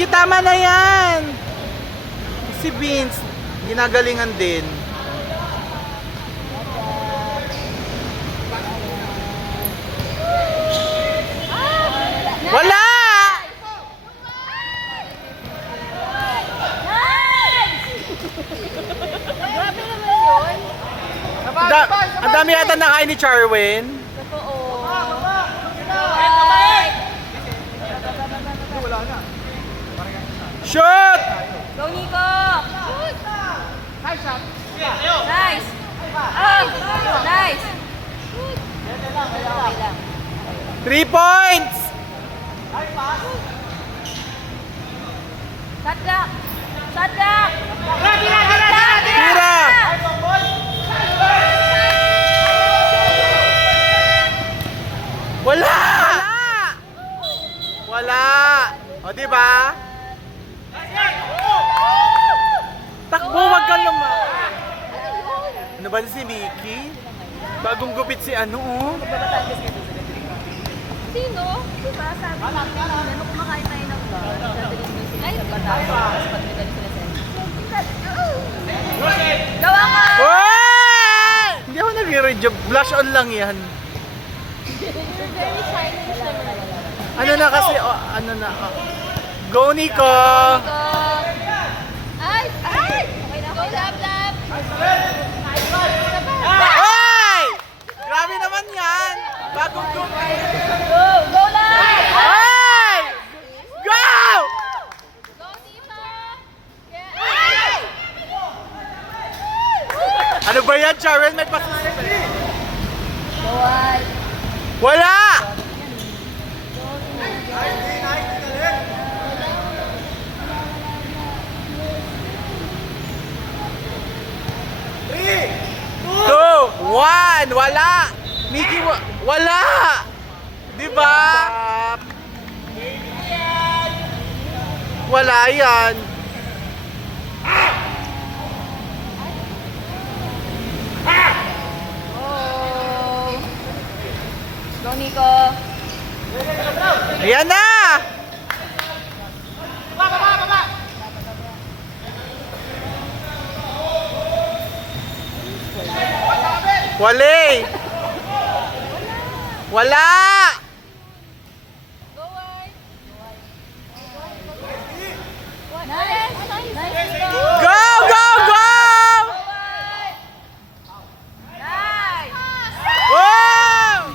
Mickey, tama na yan! Si Vince, ginagalingan din. Wala! Grabe naman yun. Ang dami yata nakain ni Charwin. Totoo. Shoot! Go, Nico! Shoot! Nice! Oh! Nice! Shoot! Okay lang. 3 points! Shot lock! Shot lock! Tira! Wala! Wala! O, diba? Takbo, wag kang Ano ba si Mickey? Bagong gupit si ano, oh. Sino? Diba sabi mo, ano kumakain tayo ng bar? Dadalhin mo sila sa Batangas, tapos pagdagal sila sa gawa ka! Hoy! Hindi ako nag-rejob. Blush on lang yan. Very shiny naman. Ano na kasi, oh, ano na. Oh. Go, Nico! Ay! Ay! Go, lap, lap! Hoy! Grabe naman yan! Bagong gupit! Go! Go, lap! Hoy! Go! Go, Nico! Ay! Ano ba yan, Sharon? May pasusunod. Go, White! Wala! Two, one, wala! Mickey, wala! Diba? Wala yan. Go, Nico! Ayan na! Wali! Wala! Go, White! Nice! Nice, Nico! Go, go, go! Nice! Wow!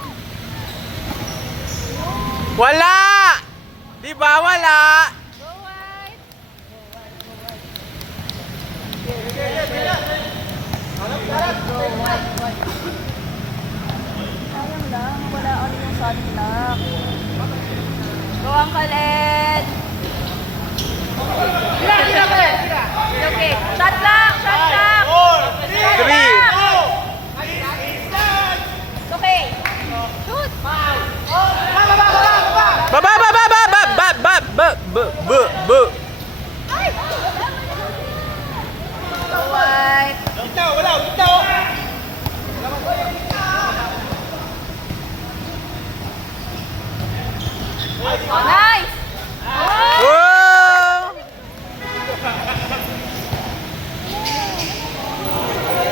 Wala! Diba wala? Go, White! Sayang lang, wala ulit yung shot clock. Go, Uncle Ed! Okay, shot clock! Shot clock! Three. Okay. Shoot! Baba, baba, baba, baba, baba, baba, baba. Ay! Go, White! Nice! Wow!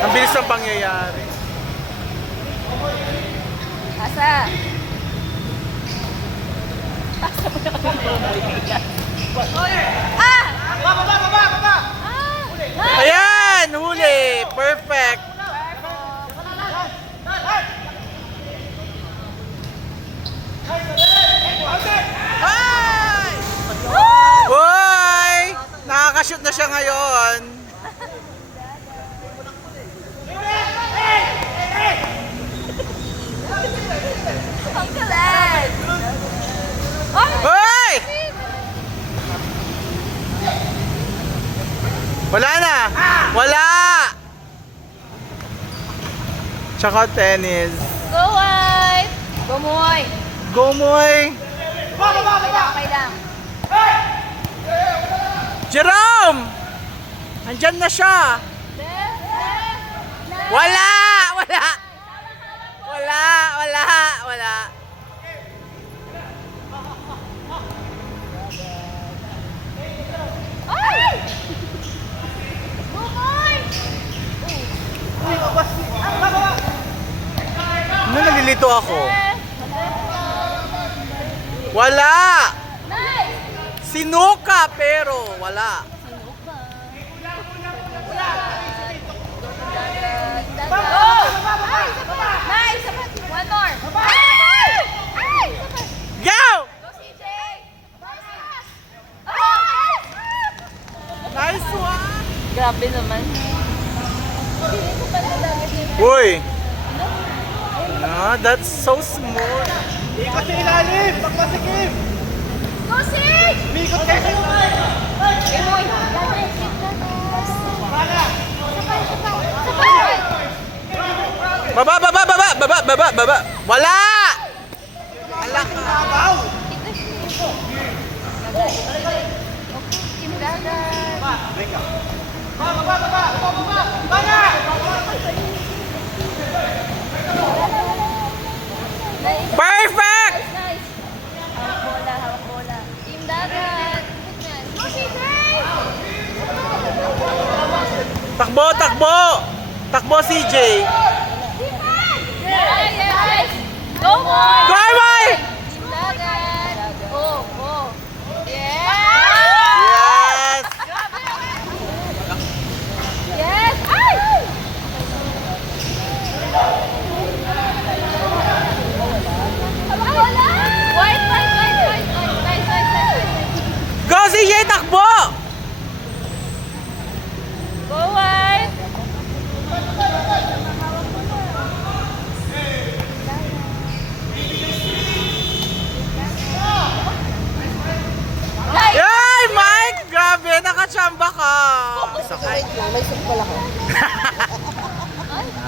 Ang bilis ng pangyayari. Asa? Ah! Ah! Ayan! Huli! Perfect! Hi! Hoy! Nakakashoot na siya ngayon. Uncle Ed! Ay! Hoy! Wala na! Wala! Tsaka tennis. Go, White! Go, Moy! Go, Moy! Okay lang. Jerome! Andyan na siya! Wala! Wala! Wala! Wala! Wala! nalilito ako. Yes! Wala! Nice! Sinuka pero wala. Go! Nice! One more! Ay! Ay! Go! Go, CJ! Oh! Nice one! Grabe naman. Uy! Ah, that's so smooth. Ikot sa ilalim! Pagpasigim! Go, Sig! Ikot kayo sa lumay! Emoy! Baba, baba, baba, baba, baba, baba. Wala! Wala ka. Abaw! Team Dagat. Bana! Nice. Perfect! Nice. Hawak bola. Team Dagat. Go, CJ! Takbo, takbo! Takbo, CJ! Yes, yes. Go, boy! Go, boy! Team Dagat. Go, go. Yes! Yes! Yes! Ay! Wala! White, white, white, white. Nice, nice, nice. Go, CJ! Takbo! Go, white. Nice! Yay, Mike! Grabe, nakachamba ka! Isa ka. May sukbal ako.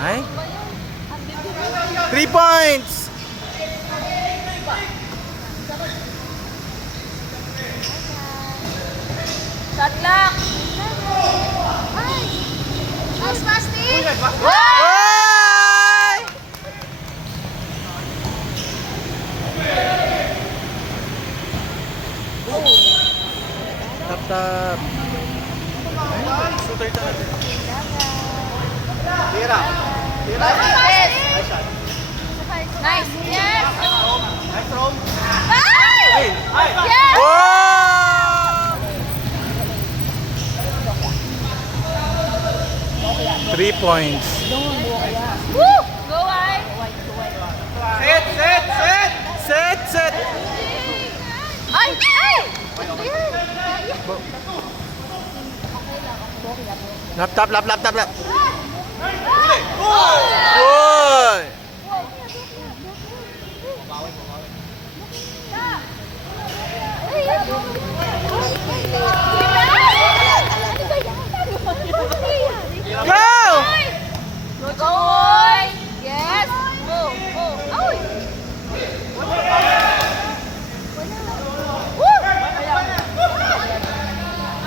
Ay? 3 points! Shot clock. Nice, Basti. Oy! Tap, tap. Tira! Tira! Nice. Yes. Nice roam! Ay! Ay! Yes. Oh! 3 points. Woo! Go, ay. Set! Set! Set! Set, set! Ay! Ay! Lap, tap, lap, lap, tap, lap. Oh! Uy! Go! Go, boy! Yes! Go! Go! Ay! Woo!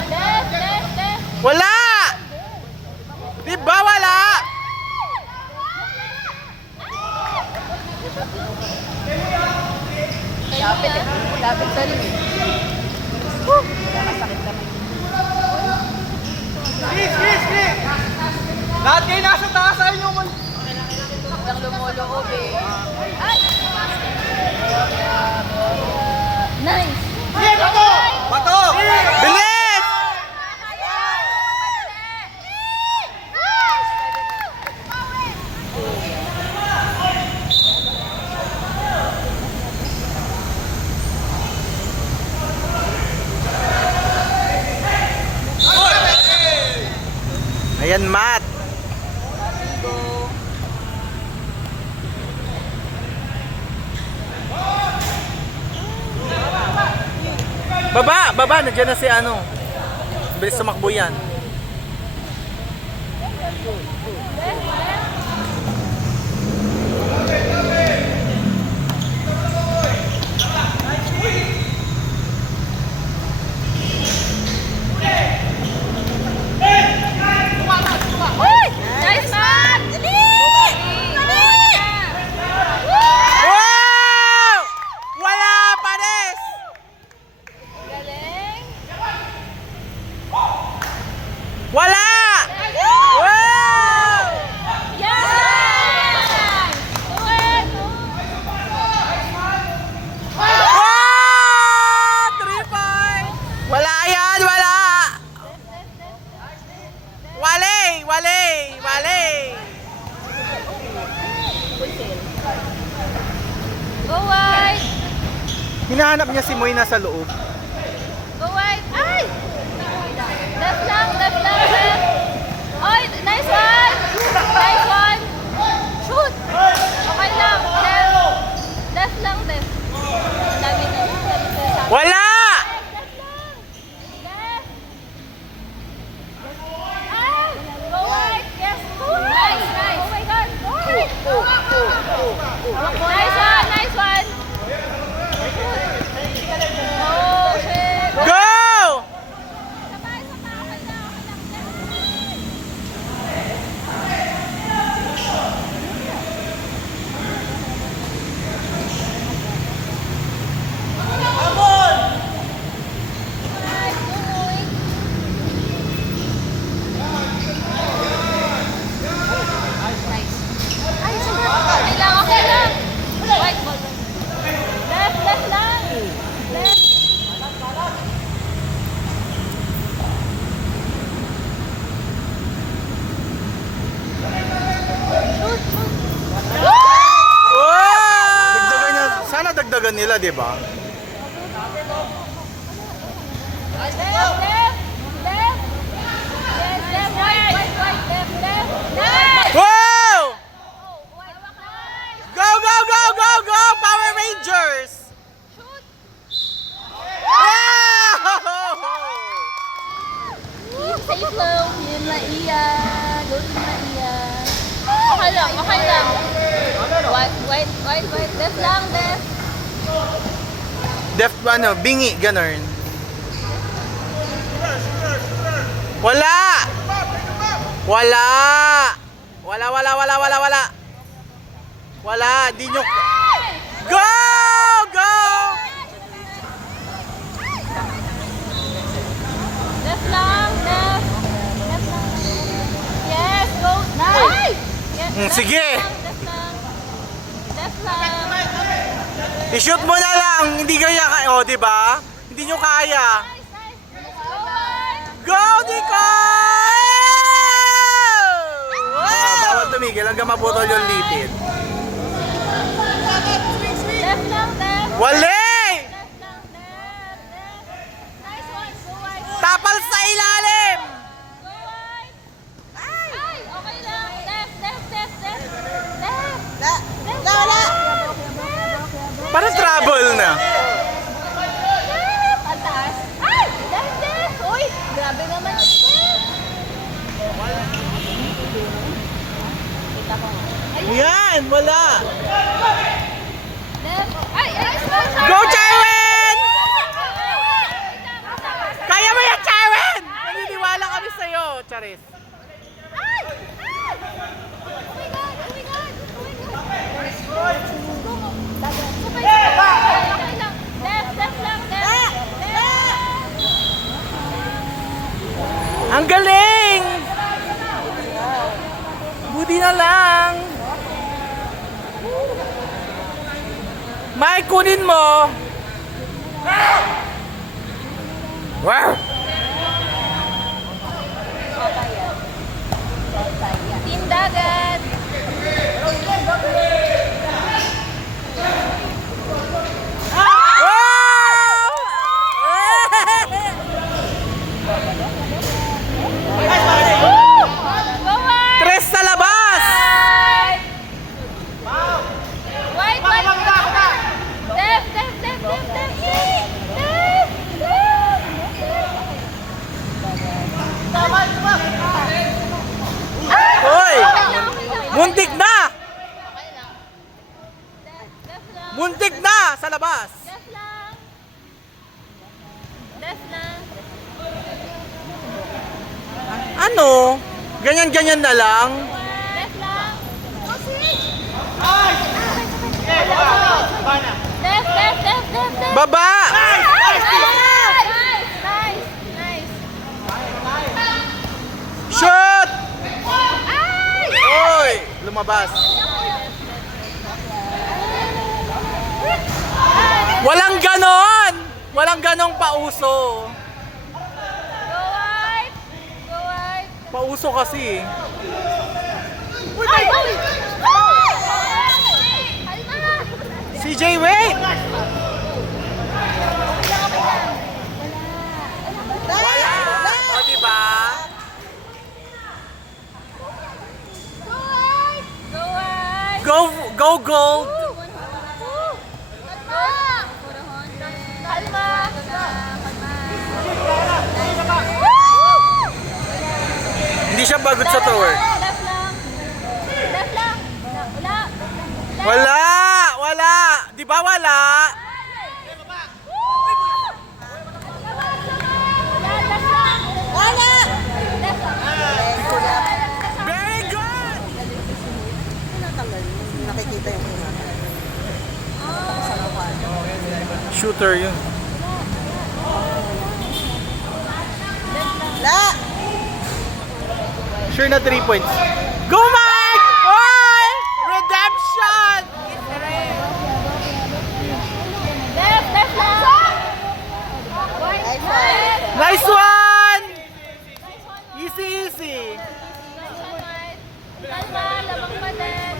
Left! Left! Left! Wala! Di ba wala? Lapit eh. Lapit sa rin. Chris! Chris! Chris! Lahat kayo nasa taas ayaw nyo man! Ang lumuloob eh. Ay! Nice! Sige! Bato! Bato! Bilis! Ayan, Matt. Baba! Baba! Nandiyan na si ano. Bilis sumakbo yan. Uy! Nice man! Dali! Dali! Wow! Wala! Pares! Galing! Hinahanap niya si Moy nasa loob. Go wide. Ay! Left lang, left. Oy, nice one! Nice one! Shoot! Okay lang, left. Left lang, left. Dami na. Wala! Left lang. Left. Ay! Go wide. Yes. Nice. Oh my God. Nice one. Oh, shit. Go! Sabay, okay lang. Okay lang. White ball. Left lang. Left. Shoot. Dagdagan niya. Sana dagdagan nila, di ba? Left. Left. Yes, left. White. Left. Wow! Oh, white. Nice. Go, go, go, go, go! Power Rangers! Shoot. Wow! Safe lang. Yun na iya. Gawin na iya. Okay lang. White. Left lang, left. Def, ano, bingi, ganun. Wala! Wala, di nyo... Go! Go! Left lang, left. Yes, go. Nice. Yes, Sige. Left lang. I-shoot mo na lang, hindi kaya kayo, di ba? Hindi nyo kaya. Nice. Go on. Go, Nicole! Bawal tumigil hanggang maputol yung lipid. Left lang, left. Wali! Left lang, left. Nice one. Go wide. Tapal sa ilalim! Go wide. Ay, okay lang. Left. Wala. Parang trouble na. Left. Ang taas. Ay, left. Uy, grabe naman. Kita ko. Yan, wala. Left. Ay, Go, Chairman! Kaya mo yan, Chairman! Naniniwala kami sa'yo, Charis. Ay! Oh my God! Sabay. Okay lang. Left lang. Left. Ang galing! Buti na lang. Mike, kunin mo. Wow! Team Dagat. Go wide. Tres sa labas! Wide. Left. Hoy! Okay lang. Muntik na! Okay lang. Left lang. Muntik na sa labas! Left lang. Ano? Ganyan-ganyan na lang? Left lang. Left. Baba! Nice. Shoot! Ay! Hoy! Lumabas. Walang ganon! Walang ganong pauso. Go wide. Pauso kasi. Ay! Kalma! CJ, wait! No gold! Kalma! Hindi siya pagod sa tower. Left lang. Left lang. Wala. Wala! Wala! Di ba wala? Wala! Very good! Nakikita yung Shooter yun. La! Sure na 3 points. Go Mike! Oy! Redemption! Left lang. Nice one! Easy, easy. Kalma, labang pa din.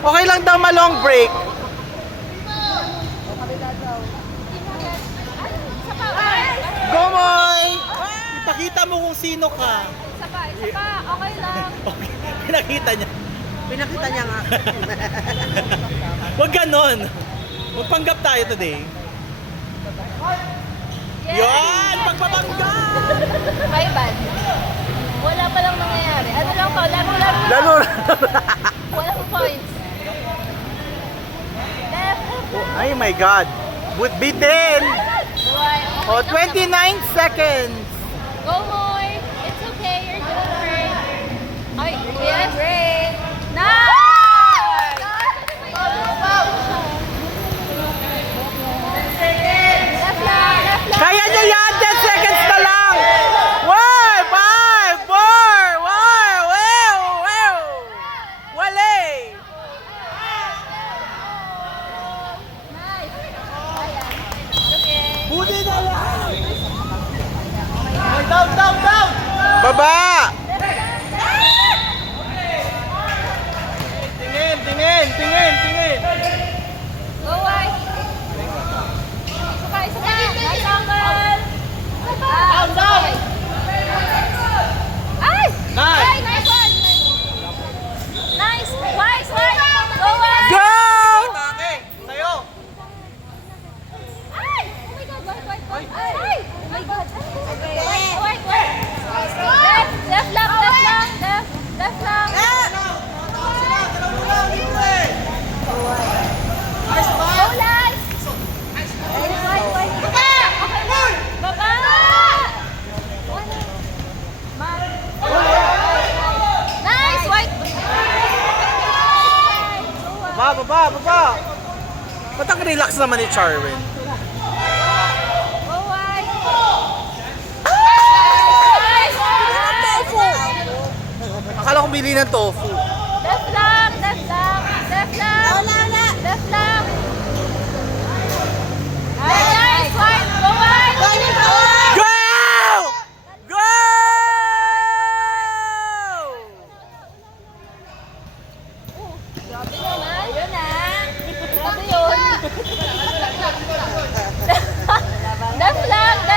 Okay lang daw ma-long break. Go Moy! Ipakita mo kung sino ka. Isa pa. Okay lang. Okay. Pinakita niya. Pinakita niya nga. Huwag ganon. Magpanggap tayo today. Yan! Pagpapanggap! Ay, bad. Wala pa lang nangyayari. Ano lang pa? Laro. Lalo. Walang points. Left. Ay my God. Would be 10. Oh, 29 seconds. Go, Moy. It's okay. You're doing great. Ay, yes. Great. Nice! Left lang. Kaya niya yan! 10 seconds na lang! Wow! 5, 4, wow! Wale! Nice. Okay. Buti na lang! Down! Baba! Tingin! Go, White. Isa pa. Nice angle. Down! Ay! Nice. Ay, nice one. Nice. White. Go, White. Go! Okay, sa'yo. Ay! Oh my God, White. Ay! Oh my God. White. Left lang. Left lang. Go, Light. White. Baba! Nice, White. Baba! Ba't ang relax naman ni Charwin? Go, White. Nice. Akala ko bili ng tofu. Left lang. Left lang. Nice, White. Go, White. Go! Go! Grabe naman. Yun Grabe yun. Left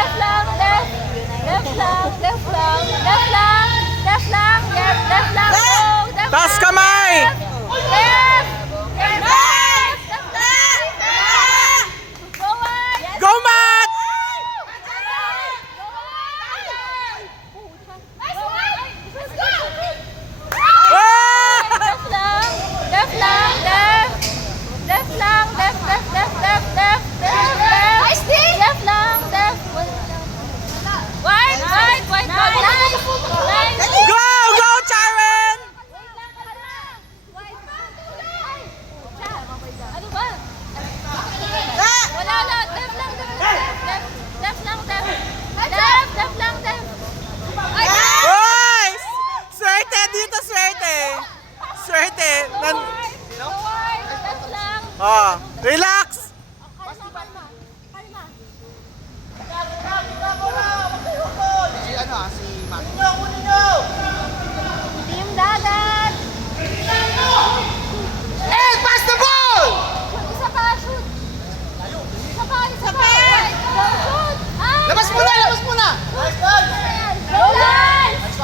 lang. Go. Taas kamay! Left. Go, White. Go Matt! Go Charwin! Ano ba? Wala na. Left lang. Ay, Oy! Swerte dito, swerte! left lang. Relax! Kalma. Si Mac. Hindi yung dagat. Pass the ball! Isa pa, shoot. Isa pa. Go, shoot. Ay, Labas muna! Go, Lance.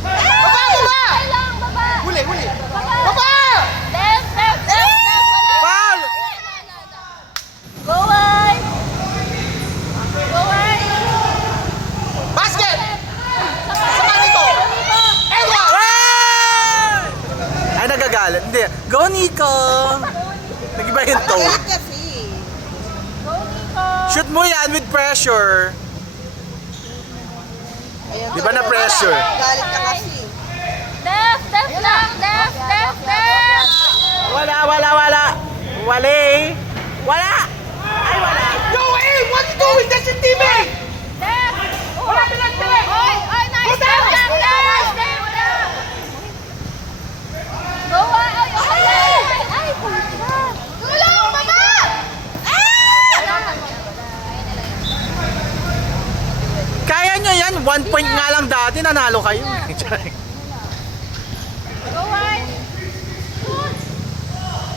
Baba! Ay lang, baba. Huli! Baba. Baba! Left. pangalan. Hindi. Go, Nico! Nag-iba yung tone. Galit kasi. Go, Nico! Shoot mo yan with pressure. Ayan, Di ba na pressure? Galit ka kasi. Def lang! Def! Wala. Wali. Wala! Ay, wala. Yo, hey! What you doing? That's your teammate! Def! Wala bilang! Oy! Nice! Def lang! Go! Ay! Puta! Tulong! Mama! Kaya nyo yan. 1 point nga lang dati. Nanalo kayo. Go, Wine!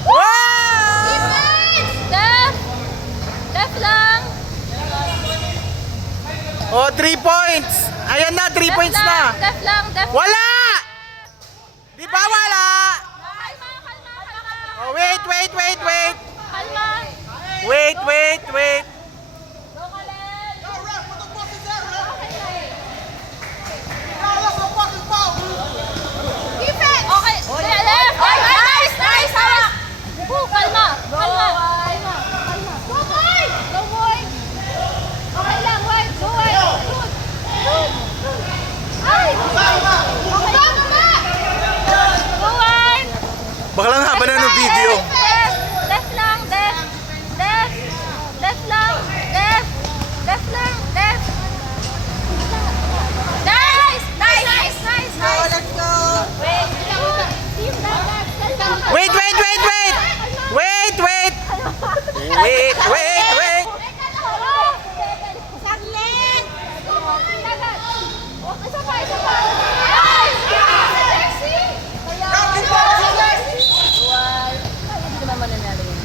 Wow! Def lang! Oh, 3 points. Ayan na, 3 points na. Def lang! Wala! Di ba wala? Kalma! Oh, wait. Kalma! Wait. Go, Kalen! Defense! Okay! Left! Nice! Kalma! Go, boy! Okay lang, White! Go, White! Ay! Go, White! Baka lang haba na ng video. Def lang! Nice! Go, let's go. Wait! Team Dagat! Wait. Saglit! Dagat! Isa pa! Nice! Hindi naman mananalo yun.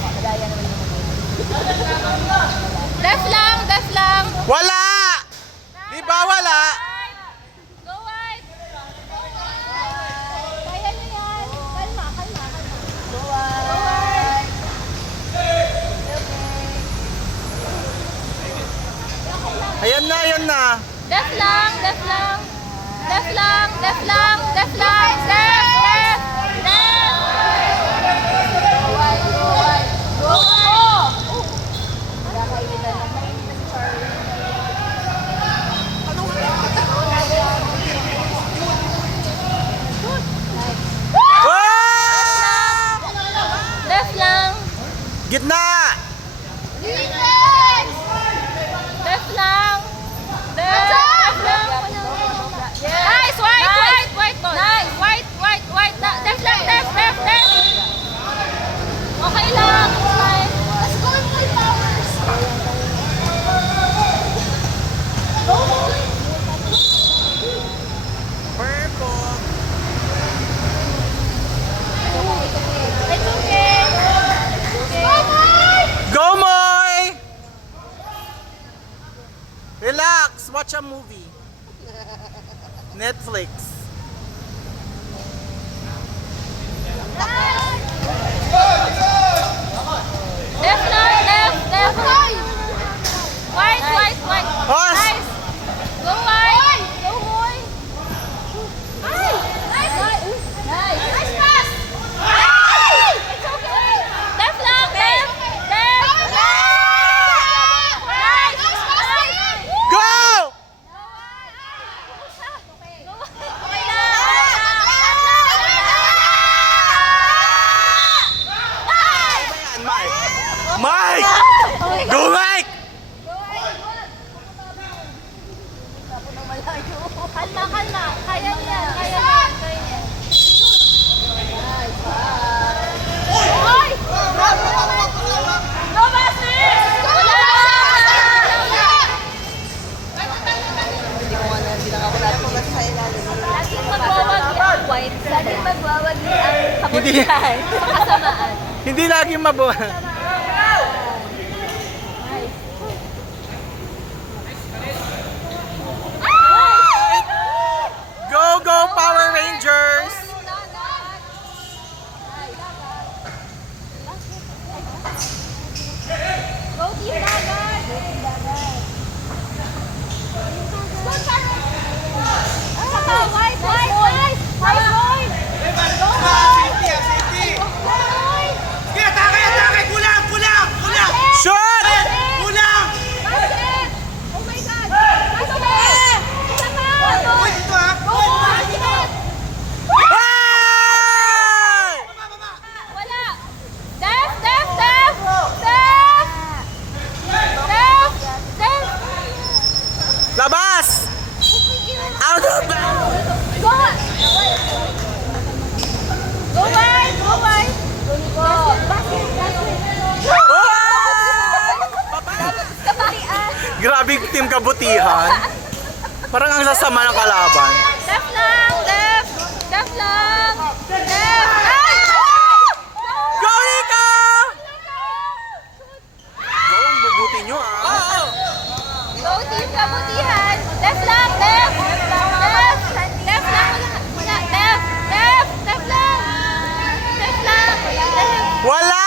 Madaya naman yung Def lang! Wala! Di ba wala? Go, White! Kaya nyo yan. Kalma. Go, White! Ayan na. Def lang! Go! Nakakainitan lang. Nainitan si Charlie. Wow! Def lang! Gitna! Defense! Def lang! Nice! White! Nice! White! Def lang! Okay lang! Let's go in my powers! Purple. It's okay! Go, Moy! Relax. Watch a movie. Netflix. Def lang! White! Horse! Nice! Go, White! Go, Moy! Ay! Nice! Nice pass! It's okay! Def lang! Nice! Go! Okay lang! Ayan, Mike. Mike! Go, Mike! Kalma. Kaya niya. Hoy! No basis! Pagkat sa ilalim. Laging magwawagi ang white. Laging magwawagi ang Hindi. kabutihan. Kasamaan. Hindi laging mabuha. Go, Power Rangers! Go Team Dagat! Go Charlie! Saka white! Nice, White! Go, White! kabutihan. Parang ang sasama ng kalaban. Def lang! Def! Def lang! Def! Ay! Go, Nika! Go, ang bubuti nyo ah. Go team kabutihan! Def lang! Def! Def! Def lang! Wala! Def! Def! Def lang! Def lang! Def! Wala!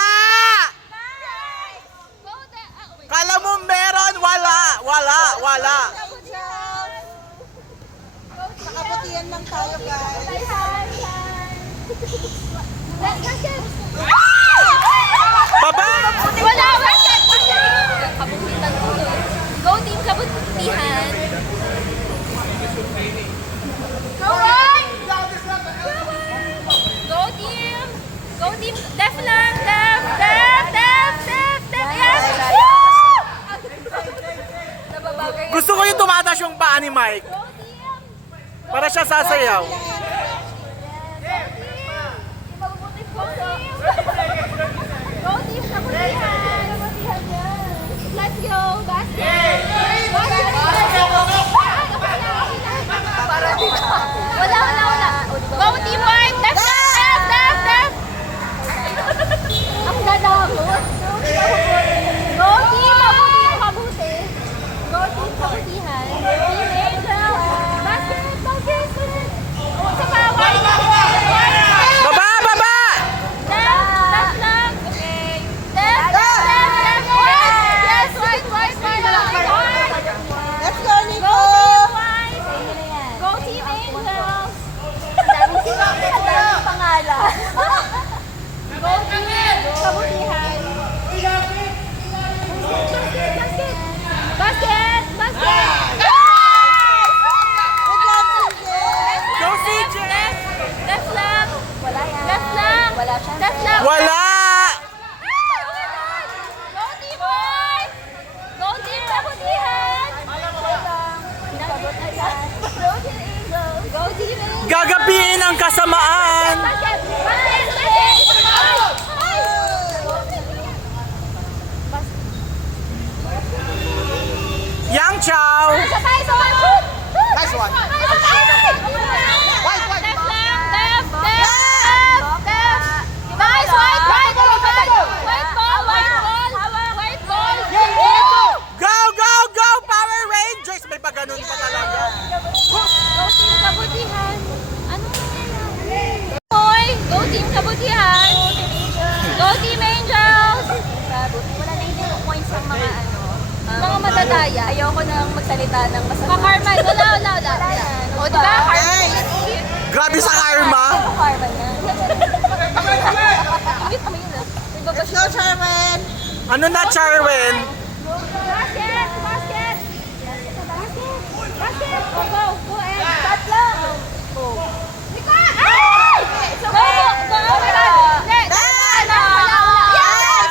Go Def! Ah, wait. Kala mo meron? Wala! Wala! Wala! Nakabutihan lang tayo, guys. Baba! Wala! Kabutihan tuloy. Go team kabutihan! Go right! Go team! Go team! Def lang! Def! Def! Def! Def! Def! Yes! Woo! Nababagay. Gusto ko yung tumataas yung paa ni Mike. Go team! Para siya sasayaw. Go team kabutihan! Let's go! Basket! Basket! Para dito. Wala. Go team white! Def! Def! Def! Def! Ang ganda ko. Go team mabuti. Go team kabutihan. Team Angel! Basket! Basket! Sa pa, white! Baba! Baba! Def lang. Okay. Def. Yes. White. Let's go, Go Nico! team white. Go team angels. Daming pangalan. Go team kabutihan. Basket. Go, CJ! Left lang. Wala yan. Left lang. Wala siya. Left lang. Wala! Go team white. Go team kabutihan. Go team angels. Go team angels. Gagapiin ang kasamaan! Basket. Yang Chow! Nice one. White. Left lang. Left. Nice. White ball. Go! Power Rangers! May paganon pa talaga. Go team kabutihan. Ano nangyayari? Hoy, go team kabutihan. Go team angels. Wala na hindi points ang mga mga matataya. Ayoko nang magsalita ng masama. Karma, wala. O, di ba? Karma. Grabe sa karma! Karma na. Ingit mo yun ah. Let's go, Charmin! Ano na, Charwen? Basket! Go, Ed! Start lang! Go! Ay! Go! Yes!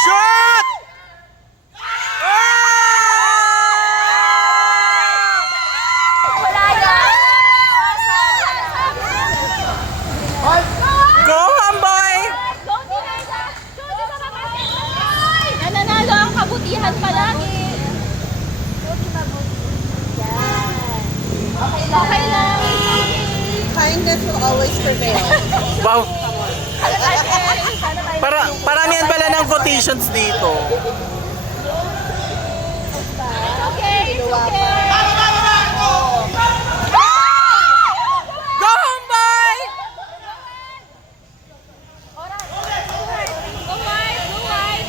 Shoot! Wala yan! Go, Hamboy! Nananalo ang kabutihan palagi. Okay lang. Kindness will always prevail. Wow! Paramihan pala ng quotations dito. Okay, it's okay. Go, Hamboy! Go white.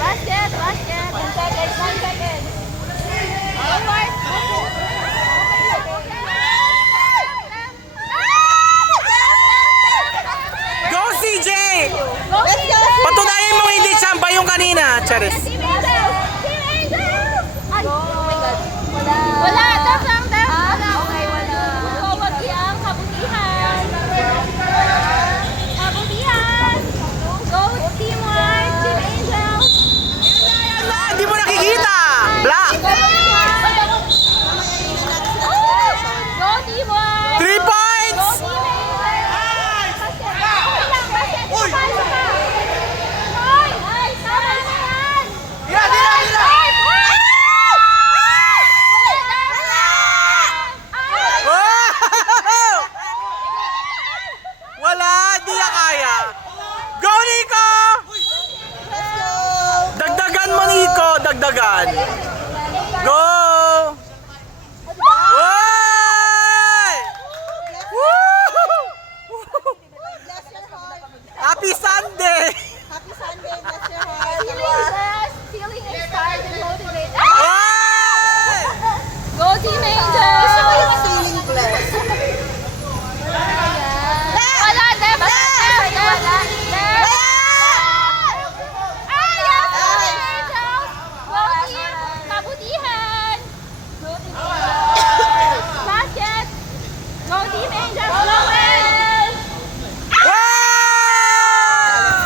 Basket. 1 second. Go white. Go, CJ! Go Let's go! Patunayan mo hindi tsamba yung kanina, Charis. Team Angels. Logan. Go! Oy! Woo! Bless your heart. Happy Sunday! Happy Sunday. Bless your heart. Feeling blessed, feeling inspired and motivated. Oy! Go Team Angels! Feeling blessed. Wala, Deb! Wala! Deb! Ay, yes! Go Team Angels! Go Team Kabutihan! Basket! Go Team Angels! Flowers!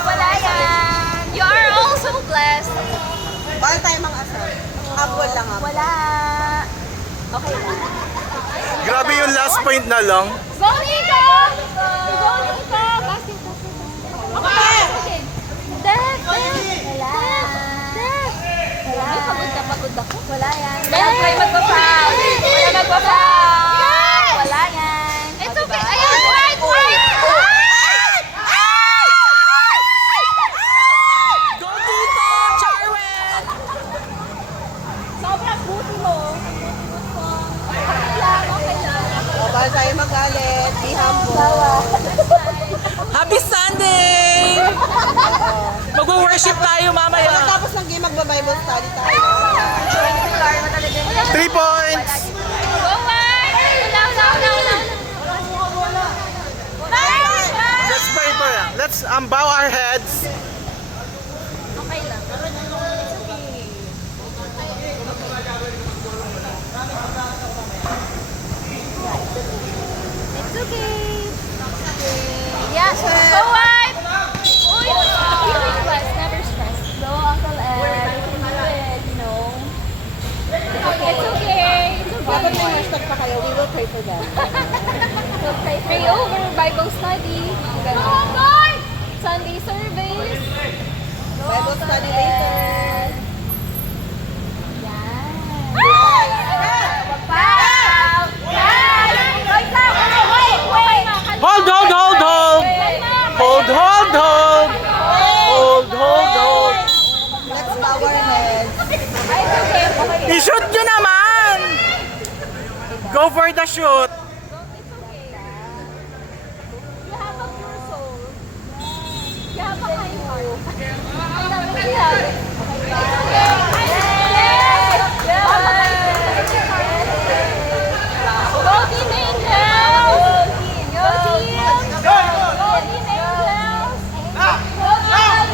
Wala yan! You are also blessed! Bawal tayo mga asal. Abol lang ako. Wala! Okay lang. Grabe yung last point na lang. Go Nico! Go Nico! Basket! Okay! Def! Wala! Def! Wala! Pagod ako. Wala yan. Wala kayo magpa-foul. Wala magpa-foul. Wala yan. It's okay. Ayan! Wait! Go dito, Charwen! Sobrang buti mo. Okay lang. Bawal tayo magalit. Be humble. Happy Sunday! Mag-worship tayo mamaya. Pagkatapos ng game, magba-Bible study tayo. 3 points! Go White! Wala. Let's pray for him. Let's bow our heads. Okay lang. It's okay. Yes, go White! Uy, feeling blessed, never stressed. Go Uncle Ed, you can do it, you know. It's okay. Dapat may hashtag pa kayo. We will pray for them. We'll pray over, Bible study, ganun. Sunday service. Bible study later. Yan. Wow! Yan! Wait lang! Wait! Hold! Let's bow our heads. I-shoot nyo naman! Go for the shoot! You have a pure soul. You have a kind heart. I love it. You have it. Go Team Angels! Go Team! Go Team Angels! Go Team!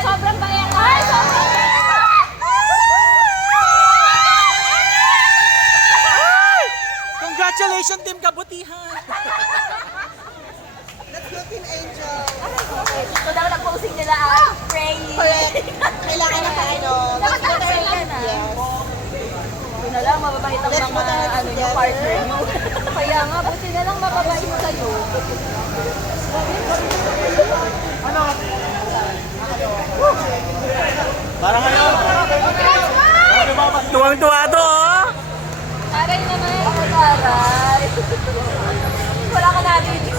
Sobrang bayan. Ay, sobrang Congratulations, Team Kabutihan! Let's go, Team Angel. Ito daw nag-posing nila praying. Correct. Kailangan na tayo. Dapat nag-pray ka na. Yes. Yun na lang, mababait ang Let's mga put our hands ano, yung together. partner nyo. Kaya nga, buti na lang mababait kayo. Parang ngayon. Tuwang-tuwa to, oh! Aray naman. Aray. Wala ka na dito.